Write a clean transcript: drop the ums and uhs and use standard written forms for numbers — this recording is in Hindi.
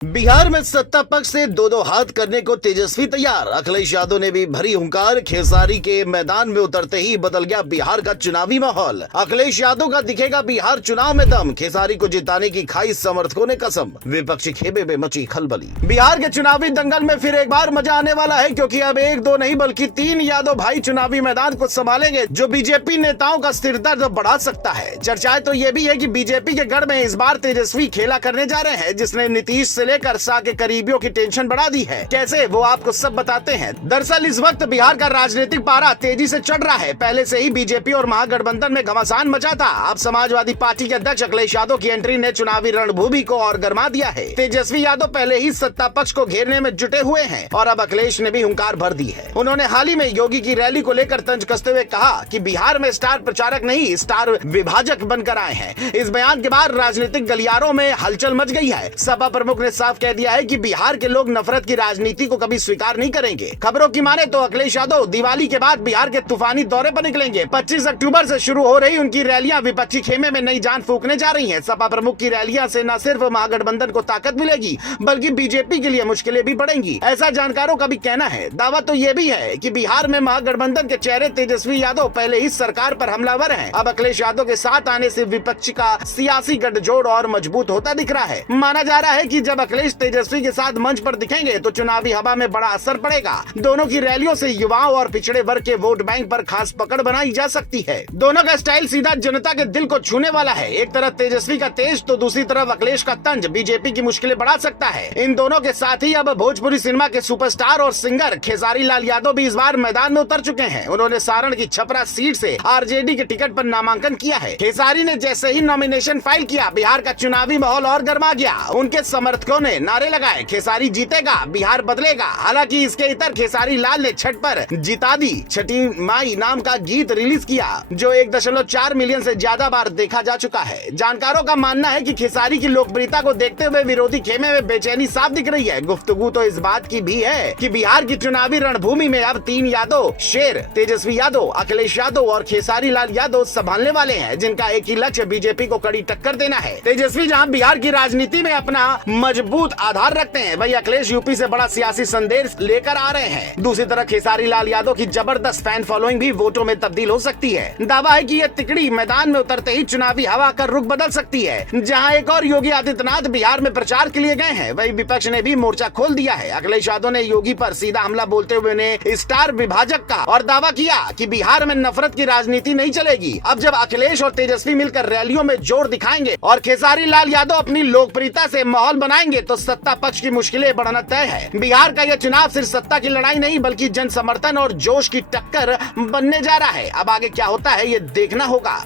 बिहार में सत्ता पक्ष से दो दो हाथ करने को तेजस्वी तैयार। अखिलेश यादव ने भी भरी हुंकार। खेसारी के मैदान में उतरते ही बदल गया बिहार का चुनावी माहौल। अखिलेश यादव का दिखेगा बिहार चुनाव में दम। खेसारी को जिताने की खाई समर्थकों ने कसम। विपक्षी खेमे में मची खलबली। बिहार के चुनावी दंगल में फिर एक बार मजा आने वाला है, क्योंकि अब एक दो नहीं बल्कि तीन यादव भाई चुनावी मैदान को संभालेंगे, जो बीजेपी नेताओं का सिरदर्द बढ़ा सकता है। चर्चाएं तो ये भी है कि बीजेपी के गढ़ में इस बार तेजस्वी खेला करने जा रहे हैं, जिसने नीतीश से लेकर शाह के करीबियों की टेंशन बढ़ा दी है। कैसे, वो आपको सब बताते हैं। दरअसल इस वक्त बिहार का राजनीतिक पारा तेजी से चढ़ रहा है। पहले से ही बीजेपी और महागठबंधन में घमासान मचा था। अब समाजवादी पार्टी के अध्यक्ष अखिलेश यादव की एंट्री ने चुनावी रणभूमि को और गर्मा दिया है। तेजस्वी यादव पहले ही सत्ता पक्ष को घेरने में जुटे हुए हैं और अब अखिलेश ने भी हुंकार भर दी है। उन्होंने हाल ही में योगी की रैली को लेकर तंज कसते हुए कहा कि बिहार में स्टार प्रचारक नहीं, स्टार विभाजक बनकर आए हैं। इस बयान के बाद राजनीतिक गलियारों में हलचल मच गई है। सपा प्रमुख ने साफ कह दिया है कि बिहार के लोग नफरत की राजनीति को कभी स्वीकार नहीं करेंगे। खबरों की माने तो अखिलेश यादव दिवाली के बाद बिहार के तूफानी दौरे पर निकलेंगे। 25 अक्टूबर से शुरू हो रही उनकी रैलियां विपक्षी खेमे में नई जान फूंकने जा रही हैं। सपा प्रमुख की रैलियां से न सिर्फ महागठबंधन को ताकत मिलेगी, बल्कि बीजेपी के लिए मुश्किलें भी बढ़ेंगी, ऐसा जानकारों का भी कहना है। दावा तो ये भी है कि बिहार में महागठबंधन के चेहरे तेजस्वी यादव पहले ही सरकार पर हमलावर हैं। अब अखिलेश यादव के साथ आने से विपक्ष का सियासी गठजोड़ और मजबूत होता दिख रहा है। माना जा रहा है कि जब अखिलेश तेजस्वी के साथ मंच पर दिखेंगे तो चुनावी हवा में बड़ा असर पड़ेगा। दोनों की रैलियों से युवाओं और पिछड़े वर्ग के वोट बैंक पर खास पकड़ बनाई जा सकती है। दोनों का स्टाइल सीधा जनता के दिल को छूने वाला है। एक तरफ तेजस्वी का तेज तो दूसरी तरफ अखिलेश का तंज बीजेपी की मुश्किलें बढ़ा सकता है। इन दोनों के साथ ही अब भोजपुरी सिनेमा के सुपरस्टार और सिंगर खेसारी लाल यादव भी इस बार मैदान में उतर चुके हैं। उन्होंने सारण की छपरा सीट से आरजेडी के टिकट पर नामांकन किया है। खेसारी ने जैसे ही नॉमिनेशन फाइल किया, बिहार का चुनावी माहौल और गर्मा गया। उनके समर्थकों ने नारे लगाए, खेसारी जीतेगा, बिहार बदलेगा। हालांकि इसके इतर खेसारी लाल ने छठ पर जिता दी छठी माई नाम का गीत रिलीज किया, जो 1.4 मिलियन से ज्यादा बार देखा जा चुका है। जानकारों का मानना है कि खेसारी की लोकप्रियता को देखते हुए विरोधी खेमे में बेचैनी साफ दिख रही है। गुफ्तगू तो इस बात की भी है कि बिहार की चुनावी रणभूमि में अब तीन यादव शेर, तेजस्वी यादव, अखिलेश यादव और खेसारी लाल यादव संभालने वाले हैं, जिनका एक ही लक्ष्य बीजेपी को कड़ी टक्कर देना है। तेजस्वी जहां बिहार की राजनीति में अपना मजबूत आधार रखते हैं, वही अखिलेश यूपी से बड़ा सियासी संदेश लेकर आ रहे हैं। दूसरी तरफ खेसारी लाल यादव की जबरदस्त फैन फॉलोइंग भी वोटों में तब्दील हो सकती है। दावा है कि यह तिकड़ी मैदान में उतरते ही चुनावी हवा का रुख बदल सकती है। जहां एक और योगी आदित्यनाथ बिहार में प्रचार के लिए गए हैं, वही विपक्ष ने भी मोर्चा खोल दिया है। अखिलेश यादव ने योगी पर सीधा हमला बोलते हुए उन्हें स्टार विभाजक का और दावा किया कि बिहार में नफरत की राजनीति नहीं चलेगी। अब जब अखिलेश और तेजस्वी मिलकर रैलियों में जोर दिखाएंगे और खेसारी लाल यादव अपनी लोकप्रियता से माहौल बनाएंगे, तो सत्ता पक्ष की मुश्किलें बढ़ना तय है। बिहार का यह चुनाव सिर्फ सत्ता की लड़ाई नहीं, बल्कि जन समर्थन और जोश की टक्कर बनने जा रहा है। अब आगे क्या होता है, ये देखना होगा।